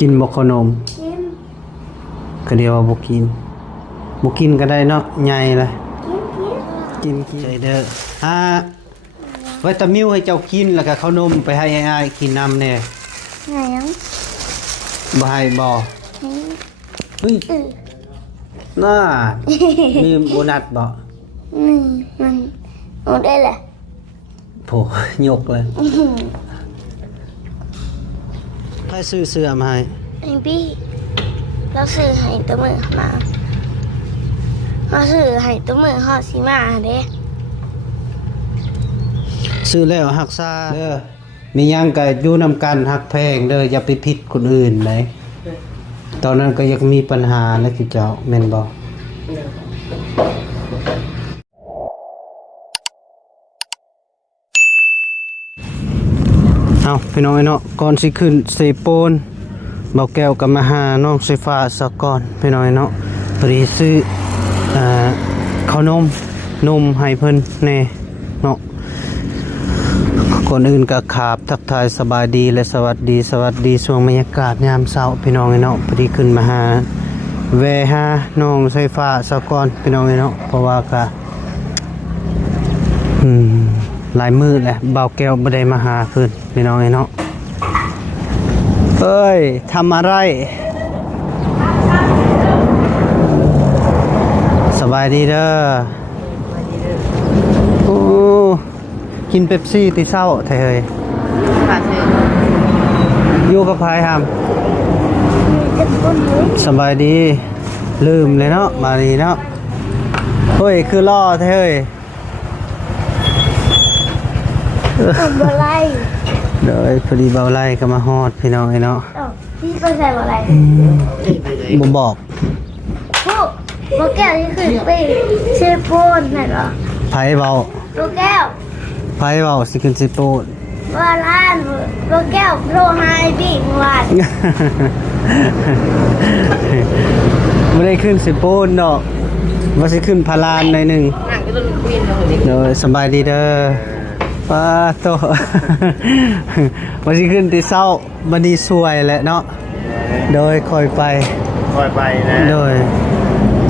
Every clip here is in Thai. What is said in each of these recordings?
กินบ่ขนมกินก็เดียวว่าบ่กินก็ได้เนาะใหญ่เลยกินกินใจเด้อวิตามิวให้เจ้ากินแล้วก็ขนมไปให้อ้ายกินน้ำแน่ไงยังบ่ให้บ่เฮ้ยน่ามีโบนัสบ่มันเอาได้แหละโผยกเลยใครซื้อเสื้อมาให้ไอ้พี่เราซื้อให้ตัวมือมาเราซื้อให้ตัวมือห่อสีมาเด้ซื้อแล้วหักษาเด้อมีหยังก็อยู่นำกันหักแพงเด้ออย่าไปผิดคนอื่นเลยตอนนั้นก็ยังมีปัญหาแล้วคือเจ้าแม่นบ่เอาพี่น้องเนาะก่อนสิขึ้นเซโปนเบาแก้วกับมาหาน้องไฟฟ้าสักก่อนพี่น้องเนาะพอดีซื้อข้าวนมให้เพิ่นแน่เนาะก่อนอื่นก็ขาบทักทายสบายดีและสวัสดีช่วงบรรยากาศยามเช้าพี่น้องเนาะพอดีขึ้นมาหาแวหาน้องไฟฟ้าสักก่อนพี่น้องเนาะเพราะว่าก็หลายมื้อแหละเบาแก้วบ่ได้มาหาเพิ่นพี่น้องเนาะเอ้ยทำอะไรสบายดีเด้อโอ้กินเป๊ปซี่ติเศร้าไทยเฮ้ยอยู่กับพายหามสบายดีลืมเลยเนาะมาดีเนาะเฮ้ยคือล่อไทยเฮ้ยบ่ไรเดี๋ยวพอดีเบาไล่ก็มาฮอดพี่น้องไอ้เนาะพี่ก็ใส่บ่ไรบ่บอกพวกโลแก้วนี่คือไปเชฟโปนไหนหรอไผเบาโลแก้วไผเบาสิขึ้นสิโปดว่าร้านโลแก้วโลไฮบิ๊กวันไม่ได้ขึ้นสิโปนดอกว่าสิขึ้นพารานหน่อยหนึ่งเดี๋ยวสบายดีเด้อป้าโตวันที่ขึ้นตีเศร้าบันดีสวยแหละเนาะโดยคอยไปนะโดย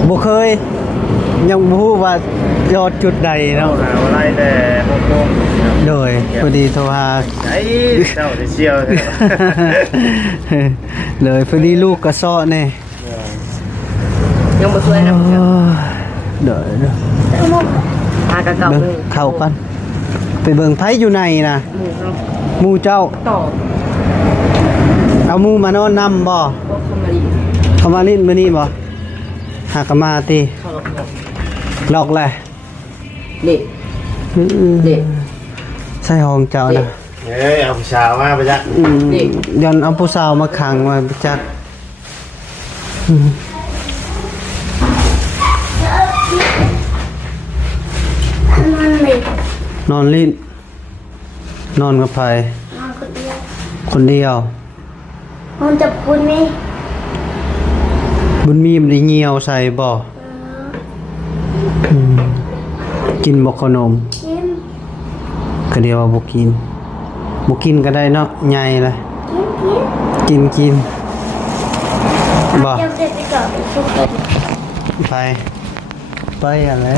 บุเคยยังบู้ว่ายอดจุดใดเนาะอะไรแต่6 โมงโดยพอดีโทรหาไอ้เจ้าเชี่ยวเลยพอดีลูกกระซ้อเนี่ยยังบ่สวยนะเดี๋ยวหากระเก่าเข้ากันไปเบิ่งไผอยู่ในนะหมูเจ้าต่อเอาหมูมานอนนำบ่เขามาลิ้นมื้อนี้บ่หากมาติหลอกแหละนี่ใส่ห้องเจ้านะเอาผู้สาวมาไปจักย้อนเอาผู้สาวมาขังไว้จักนอนลิ้นนอนกับใครคนเดียวมันจะบุญมีมันได้เหี่ยวใส่บ่กินบ่ขนมกินก็เดียวว่าบ่กินก็ได้เนาะใหญ่เลยกินบ่ไปอะไร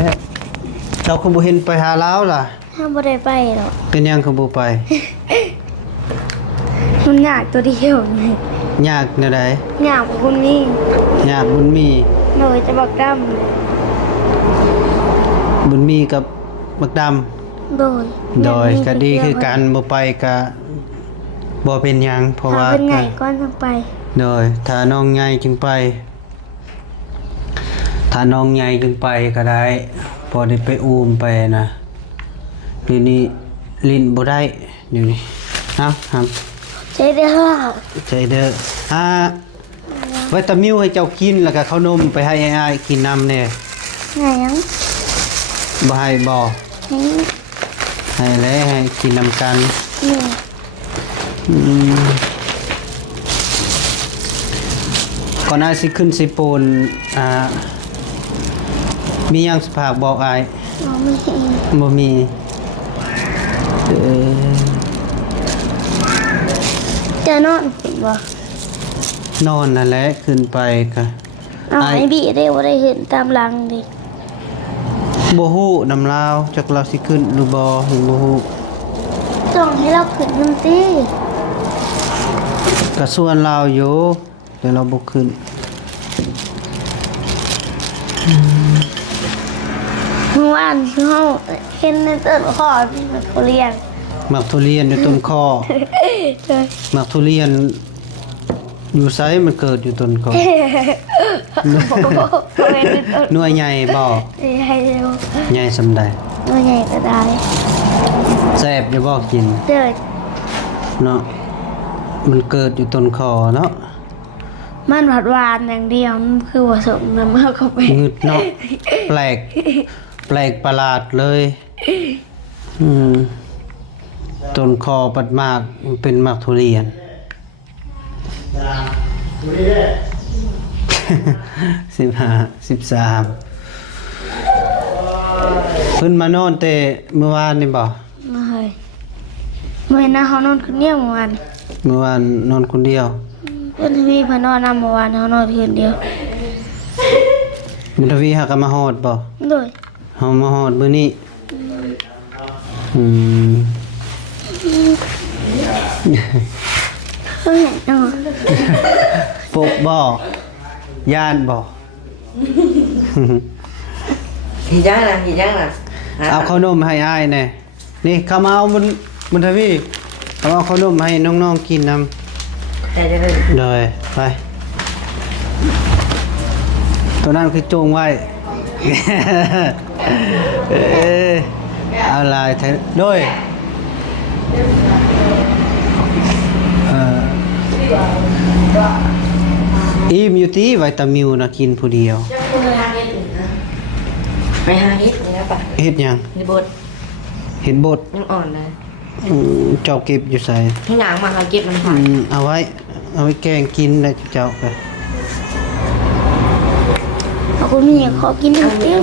เจ้าคือบ่เห็นไปหาลาวล่ะถ้าบ่ได้ไปหรอกเป็นยังคือบ่ไปมันยากตัวเดียวยากแนวใดยากบุญมียากบุญมีหน่อยจะบักดำบุญมีกับบักดำโดยก็ดีคือกันบ่ไปก็บ่เป็นหยังเพราะว่าเป็นไงก่อนต้องไปโดยถ้าน้องใหญ่จึงไปก็ได้พอได้ไปอูมไปนะเดี๋ยวนี้ลิ้นบ่ได้เดี๋ยวนี้ครับใจเด้อวิตามิวให้เจ้ากินแล้วก็ขนมไปให้อ้ายกินน้ำแน่ไงยังบ่ให้บ่ให้แล้วให้กินน้ำกันก่อนหน้าสิขึ้นสิปูนมียังสภาพบอกอ้ายบ่มีจะนอนบ่ นอนนั่นแหละขึ้นไปก็ เอาไอ้บีได้บ่ได้เห็นตามหลังดิ บ่ฮู้นำลาวจักเราสิขึ้นหรือบ่เห็นบ่ฮู้ ต้องให้เราขึ้นนำติ ก็ส่วนลาวอยู่แต่เราบ่ขึ้น เมื่อวานคือเฮาเห็นในต้นคอที่มันเขาเรียน มักทุเรียนอยู่ต้นคอ เลย มักทุเรียนอยู่ไสมันเกิดอยู่ต้นคอ เขาเห็นในต้น หน่วยใหญ่บ่ ให้เร็ว ใหญ่สำใด ตัวใหญ่ก็ได้ แซ่บอยู่บ่กิน เดิน เนาะมันเกิดอยู่ต้นคอเนาะ มันหวานอย่างเดียวมันคือผสมน้ำมากเข้าไป งึดเนาะแปลกประหลาดเลยอืมต้นคอปัดมากมันเป็นมากทุเรียน 15 13เพิ่นมานอนแต่เมื่อวานนี่บ่ ไม่เคยเมื่อนะเขานอนคืนเดียวเมื่อวาน เมื่อวานนอนคนเดียว เพื่อนที่พี่พานอนนำเมื่อวานเขานอนคืนเดียว มุทวีหากนมาฮอดบ่ โดย เฮามาฮอดมื้อนี้อืม เขาเห็นเนาะ ปกบ่ย่านบ่ หิย่างนะหิย่างนะ เอาขนมให้อ้ายแน่นี่เข้ามาเอาบุญทวีเอาขนมให้น้องๆกินนำ แต่จะได้ เลยไปตัวนั้นคือจงไว้ เอ้ยเอาลายแท้โดยอิ่มอยู่ที่วิตามิวนะกินผู้เดียว ไปหาเฮ็ดนี่นะป่ะ เฮ็ดหยัง ในบท เห็นบท ยังอ่อนเลย เจ้าเก็บอยู่ใส่ ที่หนังมาเขาเก็บมันผ่าน เอาไว้แกงกินได้เจ้าไป เขาก็มีขอกินน้ำเตี้ยว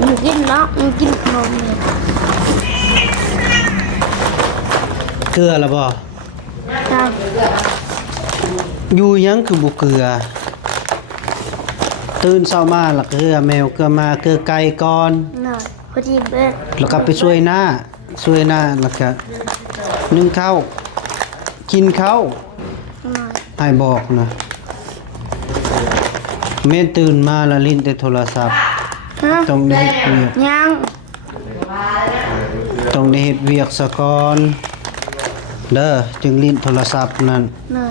มันกินเนาะมันกินขนมเลย เกลือละบ่ จ้า อยู่หยังคือบ่เกลือตื่นเช้ามาแล้วเกลือแมวเกลือมาเกลือไก่ก่อน เนาะพอดีเบิด แล้วก็ไปช่วยหน้าแล้วก็นึ่งข้าวกินข้าว เนาะ ให้บอกนะแม่ตื่นมาแล้วลิ้นแต่โทรศัพท์ ฮะ ต้องได้เฮ็ดเวียก ยัง ต้องได้เฮ็ดเวียกซะก่อนเด้อจึงลิ้นโทรศัพท์นั่น เนาะ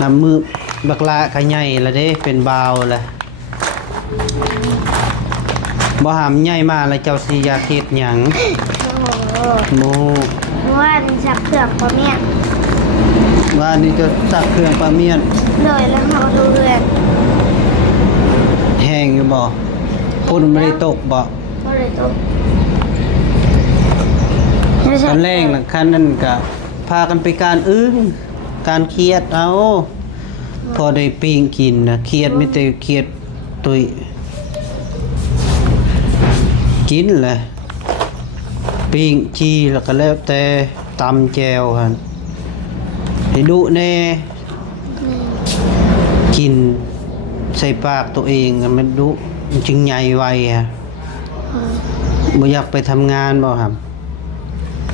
น้ำมือบักลาขะใหญ่ละเด้เป็นบาวละบ่หามใหญ่มาแล้วเจ้าสิอยากเฮ็ดหยัง โอ้โห โม เมื่อวานสับเครื่องปลาเมี่ยง ว่านี่จะสักเครื่องปลาเมียน เลยแล้วเขาดูเรือน แห้งอยู่บ่พุ่นไม่ได้ตกบ่ ก็เลยตก คันแรงน่ะคันนั้นก็พากันไปการอึ้งการเครียดเอาพอได้ปิ้งกินนะเครียดไม่แต่เครียดตุยกินแหละปิ้งจีแล้วก็แล้วแต่ตำแจวหั่นให้ดุแน่กินใส่ปากตัวเองอะมันดุมันจึงใหญ่ไวฮะบ่อยากไปทำงานบ่ครับ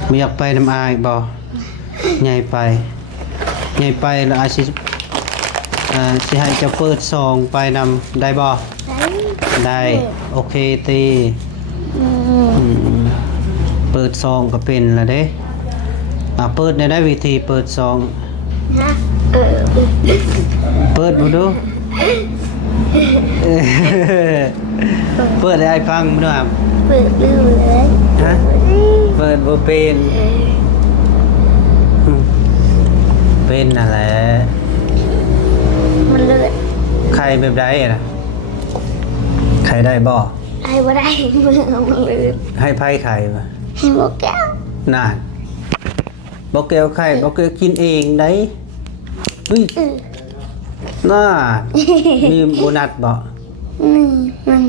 บ่อยากไปน้ำอายบ่ใหญ่ไปแล้วอาจสิให้เจะเปิดซองไปนำได้บ่ได้โอเคตีเปิดซองก็เป็นแล้วเด้เปิดได้วิธีเปิดซอง นะเปิดบ่ดูเปิดให้ฟังบ่ดูครับ เปิดดูเลย ฮะเปิดบ่เป็นเป็นนั่นแหละ มันเลือด ใครแบบใดน่ะใครได้บ่ ไอ้บ่ได้มือมันเลือด ให้ไผไข่บ่ ให้บอกแก้ว น่ะบ่แก้วไข่บ่แก้วกินเองได้เฮ้ยน่ามีโบนัสบ่ มัน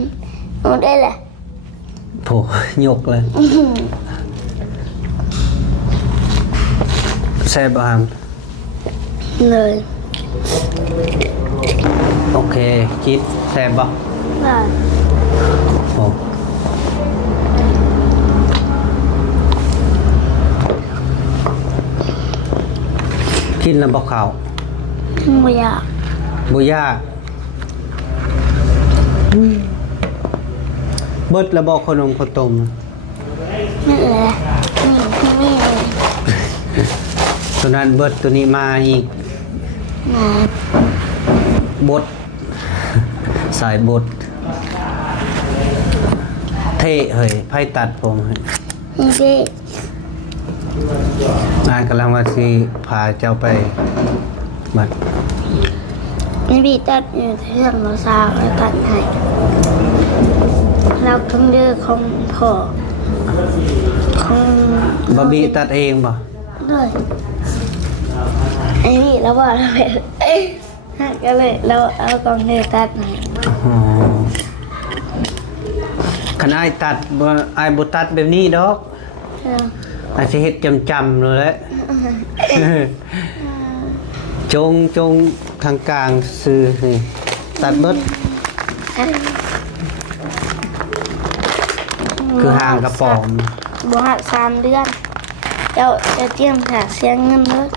เอาได้แหละ โผยกเลยแซ่บบ่ครับ เลย โอเคคิดแซ่บบ่ ว่า โอ้กินแล้วบ่ข้าว ไม่อยาก บ่ยากเบิดแล้วบ่ขนมข้าวต้ม นี่แหละนี่ ตัวนั้นเบิดตัวนี้มาอีก นะ บด สายบดเท่เฮ้ยไพ่ตัดผมเฮ้ย นี่เด็ก งานกำลังว่าสิพาเจ้าไปบัด นี่บีตัดอยู่ที่ทางเราสาวแล้วตัดให้เราต้องเลือกของพ่อของ บะบีตัดเองบ่ เลยไอ้นี่เราบอกเราไปก็เลยเราเอากองเลือตัดให้ อ๋อคันอ้ายตัดบ่อ้ายบ่ตัดแบบนี้ดอก เรา อ้ายสิเฮ็ดจำๆเลยแหละ จงทางกลางซื้อนี่ตัดเบิดคือห่างกระป๋อม บวช3 เดือน เจ้าเตรียมหาเสียเงินเลย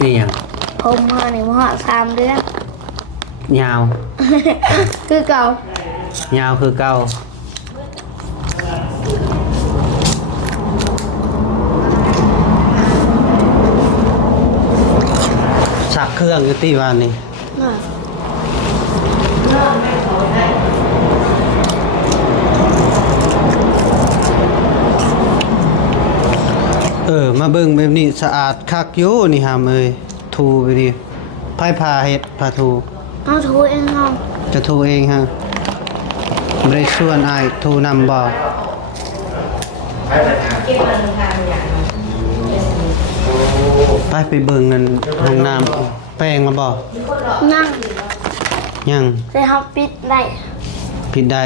นี่หยัง ผมมาในบวช3 เดือน ยาว คือเก่าย าวคือเก่าสักเครื่องอยู่ที่วันนี้ น่ะ มาเบิ่งแบบนี้สะอาดคักอยู่นี่หามเอ้ยทูไปดิไผพาเฮ็ดพาทู เอาถูเองเอา จะทูเองฮะบ่ได้ชวนอ้ายทูนำบ่ไปเบิ่งนั่นห้องน้ำแป้งมาบ่ นั่ง ยัง แต่เขาปิดได้ ผิดได้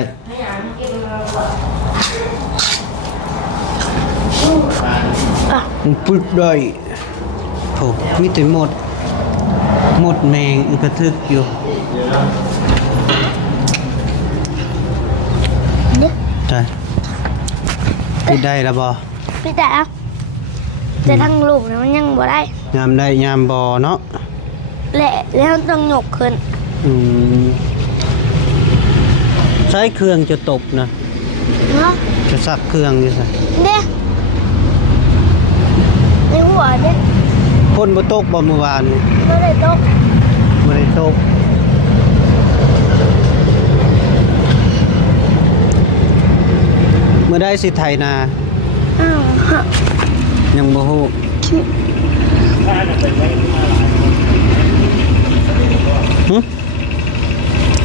มันปิดได้โหมีแต่หมดแมงอึกระทึกอยู่ เนี่ย ใช่ปิดได้แล้วบ่ ปิดได้อะแต่ทั้งลูกนะมันยังบ่ได้ ยามได้ยามบ่เนาะ และแล้วต้องยกขึ้น อืมใช้เครื่องจะตบนะ เนาะ จะซักเครื่องอยู่ซะ เด้ในหัวเด้ คนบ่ตกบ่เมื่อวานนี่ ก็เลยตก บ่ได้ตกเมื่อได้สิไถนา อ้าวฮะ ยังบ่ฮู้หึ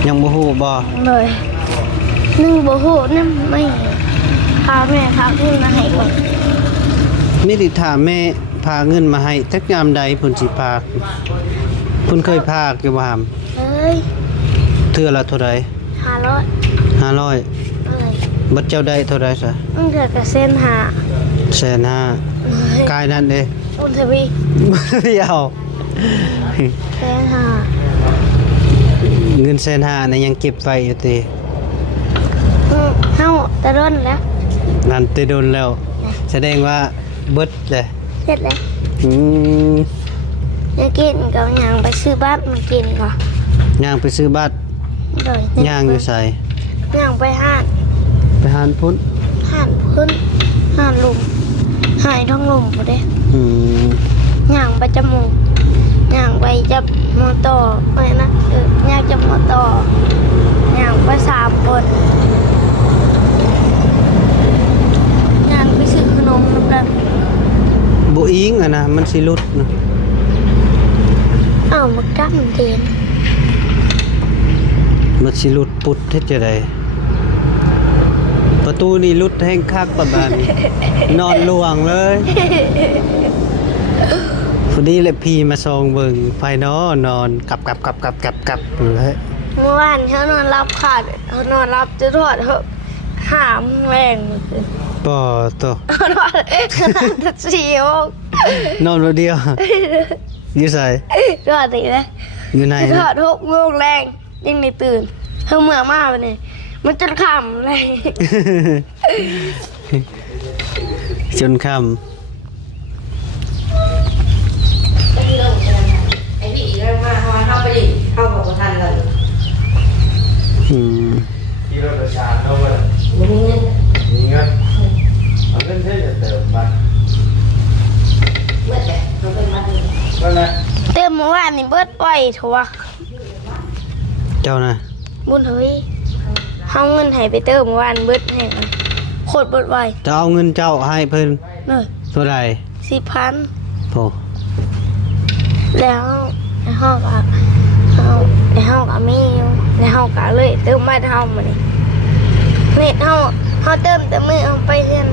ยังบ่ฮู้บ่ เลยนึ่งบ่ฮู้นั่นไม่พาแม่พาขึ้นมาให้ก่อน มีติถามแม่พาเงินมาให้จักยามใดเพิ่นสิพากเพิ่นเคยพากอยู่บ่หาม เอ้ย เทื่อละเท่าใด 500 500 เอ้ย บัดเจ้าได้เท่าใดซะ มันเกิดกับเส้นหา 150,000กายนั่นเด้ อุนทวี ไม่เอา เส้นหา เงิน150,000นี่ยังเก็บไว้อยู่ติ เฮาตะร่นแล้ว นั่นแต่โดนแล้ว แสดงว่าเบิดเลย เสร็จแล้ว อืม จะกินกับหยังไปซื้อบ้านมากินก่อน ย่างไปซื้อบัตร โดย ย่างอยู่ใส่ ย่างไปห้าน ไปหานพุ้น ห้านพื้นห้านหลุมหายท้องหลุมพอเด้ อืม ย่างไปจมูกย่างไปจับมอต่ออะไรนะย่างจับมอต่อย่างไป3 คนย่างไปซื้อขนมน้ำกัน บ่อิงอะนะมันสิหลุดนะ อ้าวมากัดมันเทน มันสิหลุดปุดเฮ็ดจะไดประตูนี่หลุดแห้งคักประมาณนี้ นอนล่วงเลยพอดีเลยพี่มาส่องเบิ่งไผเนาะนอนกลับเลย เมื่อวานเขานอนรับขาดเขานอนรับจะทอดเขาหามแรงเมื่อคืน บ่โต เขานอนจะเสียวน อนบ่เดียว อยู่ไส รอดอีกแล้ว อยู่ไหน จะถ นะ อด6 โมงแรงยังไม่ตื่นเพิ่งเมื่อมาวันนี้มันจนค่ำเลย จนค่ ไอ้พี่เรื่องมาเข้าไปดิเข้ากับประธานเลย ำที่รถประชาชนเลย มึงเนี่ย มีเงินเอาเงินเท่จะเติมไป เมื่อแต่เราเป็นมัดเลย ก็นะ เติมเมื่อวานนี่เบิดไว้โถวะ เจ้านะ บุญเฮ้ยเฮาเงินให้ไปเติมเมื่อวานเบิดให้มันโคตรเบิดไว้ จะเอาเงินเจ้าให้เพิ่น เน้อ เท่าไหร่ 10,000 โอ้ แล้วในห้องก็ในห้องก็มีอยู่ในห้องก็เลยเติมมาเท่ามานี่เน็ตเฮาเติมแต่มือเอาไปเงิน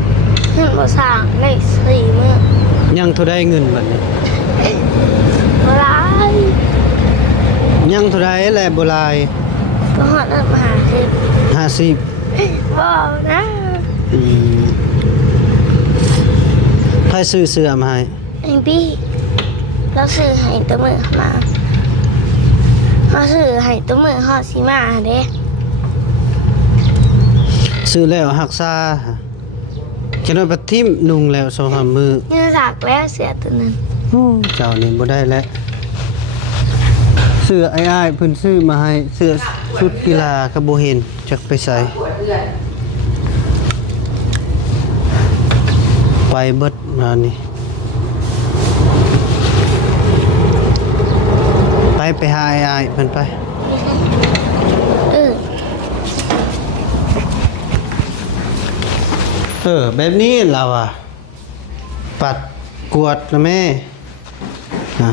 บ่สร้างได้4 มื้อ ยังเท่าใดเงินบัดนี้ บ่หลาย ยังเท่าใดแหละบ่หลาย บ่ฮอดอันมา50 50 บ่นะ อืมใครซื้อเสื้อมาให้ ไอ้พี่เราซื้อให้ตัวมือมาเขาซื้อให้ตัวมือฮอดสิมาเด้ ซื้อแล้วหักษาจะน้อยปัดทิ่มนุ่งแล้ว2-3มื้อ ยืนสักแล้วเสียตัวนั้น โอ้เจ้านี่บ่ได้แล้วเสื้อไอ้ายเพิ่นซื้อมาให้เสื้อชุดกีฬาก็บ่เห็นจักไปใส่ ปวดเลือด ไปเบิดมานี่ไปหาไอ้ายเพิ่นไป แบบนี้เราอ่ะ ปัดกวดนะแม่นะ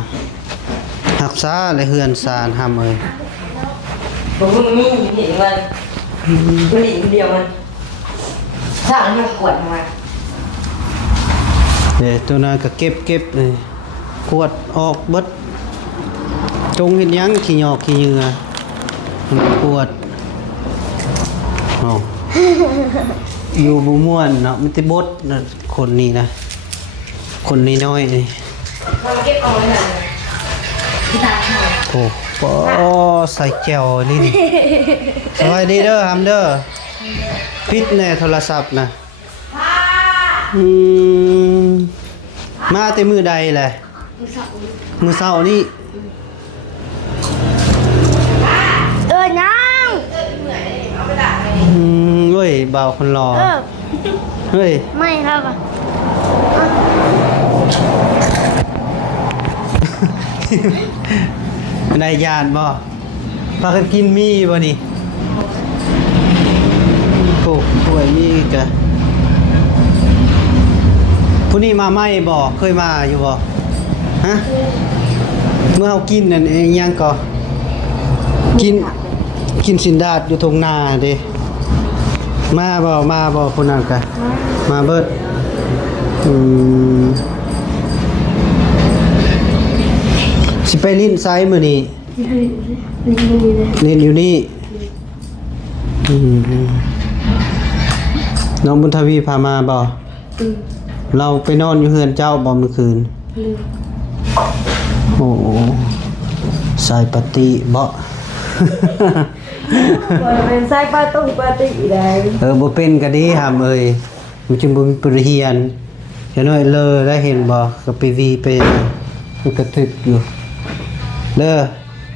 หักษาและเฮือนสารทำเอ้ย ผมมึงมีเห็นมันผู้หญิงเดียวมันสร้างให้มันกวดมา เดี๋ยวตัวนั้นก็เก็บเลยกวดออกเบิดจงเห็นยังขี้หยอกขี้เหงื่อมันกวดเอาอยู่บ่ม่วนเนาะมันติบดนะคนนี้นะคนนี้น้อยนี่ มันเก็บเอาไว้เลยที่ทางเขา โอ้ปอใส่แก้วนี่นี่สวัสดีเด้อฮัมเด้อปิดแน่โทรศัพท์นะมาแต่มือใดแหละมือเช้านี่ ยัง เว้ยเบาคนรอเฮ้ย ไม่ครับอ่ะ ได้ยานบ่พากันกินมีบ่นี่โอ้ป่วยมีกะผู้นี้มาใหม่บ่เคยมาอยู่บ่ฮะเมื่อเฮากินนั่นเองยังก็กินสินดาดอยู่ตรงนาเด้มาบ่คนนั้นกะมาเบิดสิไปลิ้นไซมื้อนี้ลิ้นอยู่นี่น้องบุญทวีพามาบ่เราไปนอนอยู่เฮือนเจ้าบ่เมื่อคืนโอ้สายปฏิบ่ เป็นไส้ปลาตุ้งปลาติได้ บ่เป็นก็ดีหามเอ้ยมันจึงบ่มีปริเฮียนจะน้อยได้เห็นบ่ก็ไปวีไปมันก็ถึกอยู่เด้อ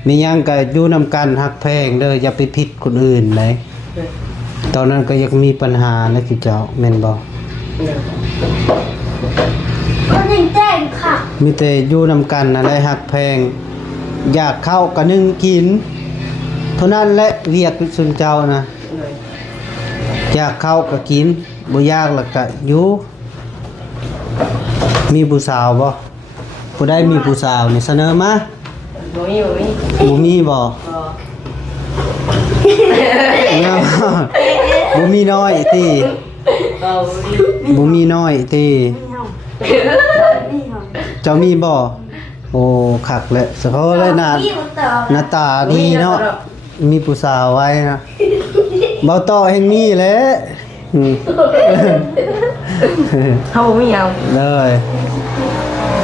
มีหยังก็อยู่นำกันฮักแพงเด้ออย่าไปผิดคนอื่นเลยตอนนั้นก็ยังมีปัญหานะคือเจ้าแม่นบ่ คนยังแจ้งค่ะ มีแต่อยู่นำกันนั่นแหละฮักแพงอยากเข้าก็นึ่งกินเท่านั้นแหละเรียกสุนเจ้านะอยากเข้าก็กินบ่ยากแล้วก็อยู่มีผู้สาวบ่ผู้ใดมีผู้สาวนี่เสนอมา บ่มีบ่มีบ่เนี่ยบ่มีน้อยติบ่มีน้อยติเจ้ามีบ่โอ้คักแหละสะเขาเลยหน้าตาดีเนาะมีผู้สาวไว้นะเบาต่อแห่งนี้แหละเขาไม่เอาเลย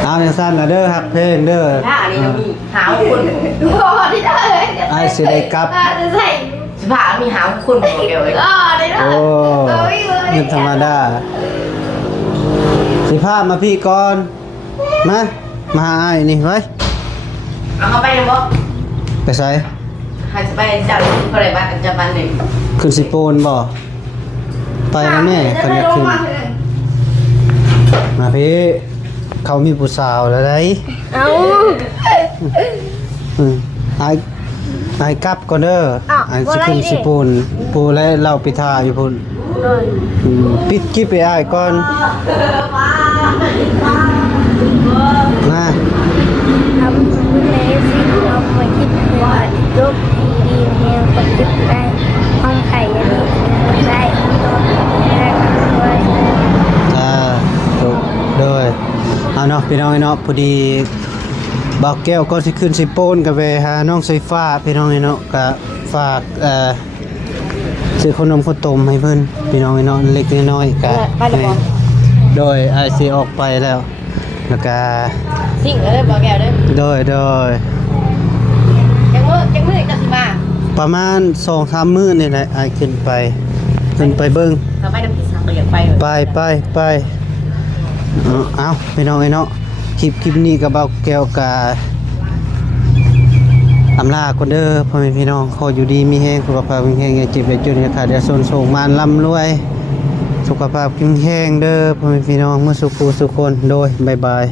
เอา เอาอย่างสั้นนะเด้อฮักเพลงเด้อ ถ้าอันนี้เรามีหาวคน ก็ได้เลย ไอ้สิได้กลับ จะใส่ สิผ่ามีหาวคนบอกเดียวเลย ก็ได้เลย โอ้เงินธรรมดาสิพามาพี่ก่อนมาหาไอ้นี่ไว้ เอาเข้าไปเลยบ่ ไปใส่ หาจะไปจับคนไหนบ้างจะบ้านหนึ่ง ขึ้นสิโปนบ่ไปนะแม่กันอยากขึ้นมาพี่เขามีผู้สาวแล้วได้ เอา ไอ้กลับก่อนเด้อไอ้สิขึ้นสิโปนปูและเราปิทาอยู่พุ่น เลย ปิดคลิปไปอ้ายก่อนมา ทำคุณในสิ่งเราไม่คิดว่าลูกดีแหงคนติดได้ห้องไข่ยันได้ได้ด้วย จบเลยเอาเนาะพี่น้องเนาะพอดีบ่าวแก้วก็สิขึ้นสิโปนกับไปหาน้องไฟฟ้าพี่น้องเนาะก็ฝากซื้อขนมข้าวต้มให้เพิ่นพี่น้องเนาะเล็กน้อยๆก็โดยไอซีออกไปแล้วแล้วก็ สิ่งเลยบอกแกเลย โดย ยังมือจะสิมา ประมาณ 2-3 มื้อนี่แหละไอขึ้นไปเบิ่ง เราไปน้ำพิซซ่าอยากไป ไปเอาพี่น้องเนาะคลิปนี้กับบ่าวแก้วกะอำลาคนเด้อพ่อแม่พี่น้องขออยู่ดีมีแรงสุขภาพแข็งแรงอย่าเจ็บอย่าจนอย่าขาดอย่าโซนโศกมานร่ำรวยสุขภาพแข็งแรงเด้อพ่อแม่พี่น้องเมื่อสุขสุขคนโดยบ๊ายบาย